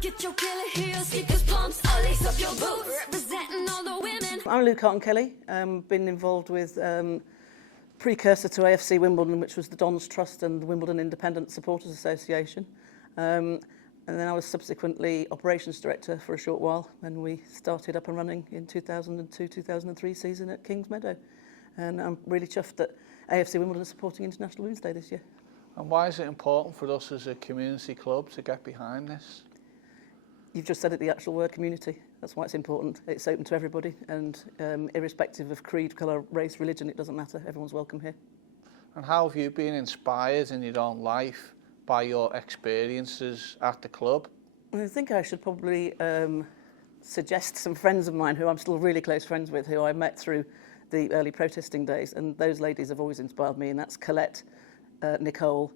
Get your killer heels, sneakers, pumps, all lace up your boots. Representing all the women. I'm Lou Carton-Kelly. Been involved with precursor to AFC Wimbledon, which was the Dons Trust and the Wimbledon Independent Supporters Association. And then I was subsequently operations director for a short while, and we started up and running in 2002-2003 season at Kings Meadow. And I'm really chuffed that AFC Wimbledon is supporting International Women's Day this year. And why is it important for us as a community club to get behind this? You've just said it, the actual word community. That's why it's important. It's open to everybody, and irrespective of creed, colour, race, religion, it doesn't matter. Everyone's welcome here. And how have you been inspired in your own life by your experiences at the club? I think I should probably suggest some friends of mine who I'm still really close friends with, who I met through the early protesting days, and those ladies have always inspired me, and that's Colette, Nicole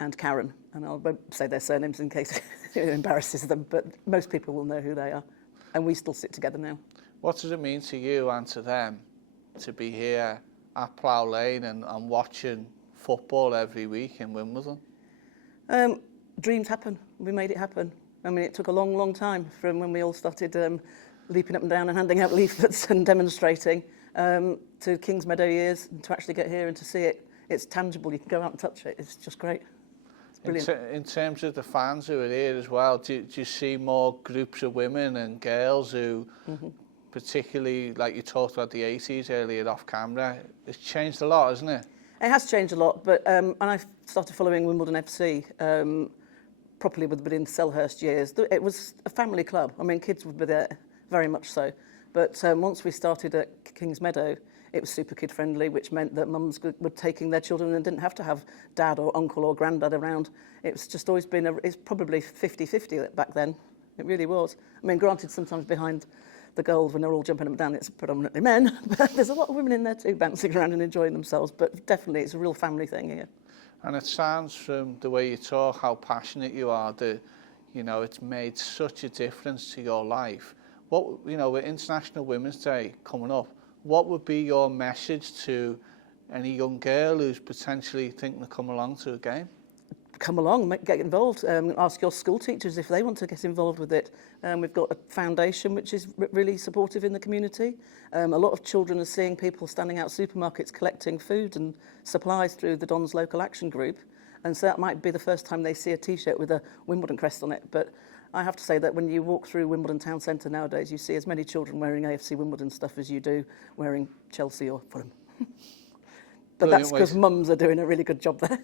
and Karen. And I won't say their surnames in case it embarrasses them, but most people will know who they are. And we still sit together now. What does it mean to you and to them to be here at Plough Lane and watching football every week in Wimbledon? Dreams happen. We made it happen. I mean, it took a long, long time from when we all started leaping up and down and handing out leaflets and demonstrating to Kings Meadow years, and to actually get here and to see it. It's tangible. You can go out and touch it. It's just great. It's brilliant. In terms of the fans who are here as well, do you see more groups of women and girls who, particularly like you talked about the 80s earlier off camera, it's changed a lot, hasn't it? It has changed a lot, but and I started following Wimbledon FC properly within Selhurst years. It was a family club. I mean, kids would be there, very much so. But once we started at Kings Meadow, it was super kid friendly, which meant that mums were taking their children and didn't have to have dad or uncle or granddad around. It's just always been, it's probably 50-50 back then. It really was. I mean, granted, sometimes behind the goals when they're all jumping up and down, it's predominantly men, but there's a lot of women in there too, bouncing around and enjoying themselves. But definitely, it's a real family thing here. And it sounds from the way you talk, how passionate you are, that, you know, it's made such a difference to your life. What, you know, with International Women's Day coming up, what would be your message to any young girl who's potentially thinking of coming along to a game? Come along, get involved. Ask your school teachers if they want to get involved with it. We've got a foundation which is really supportive in the community. A lot of children are seeing people standing out supermarkets collecting food and supplies through the Dons Local Action Group. And so that might be the first time they see a T-shirt with a Wimbledon crest on it. But I have to say that when you walk through Wimbledon Town Centre nowadays, you see as many children wearing AFC Wimbledon stuff as you do wearing Chelsea or Fulham. But Brilliant. That's because mums are doing a really good job there.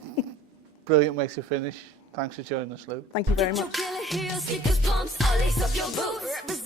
Brilliant way to finish. Thanks for joining us, Lou. Thank you very much. Get your killer heels, sneakers, pumps, all lace up your boots.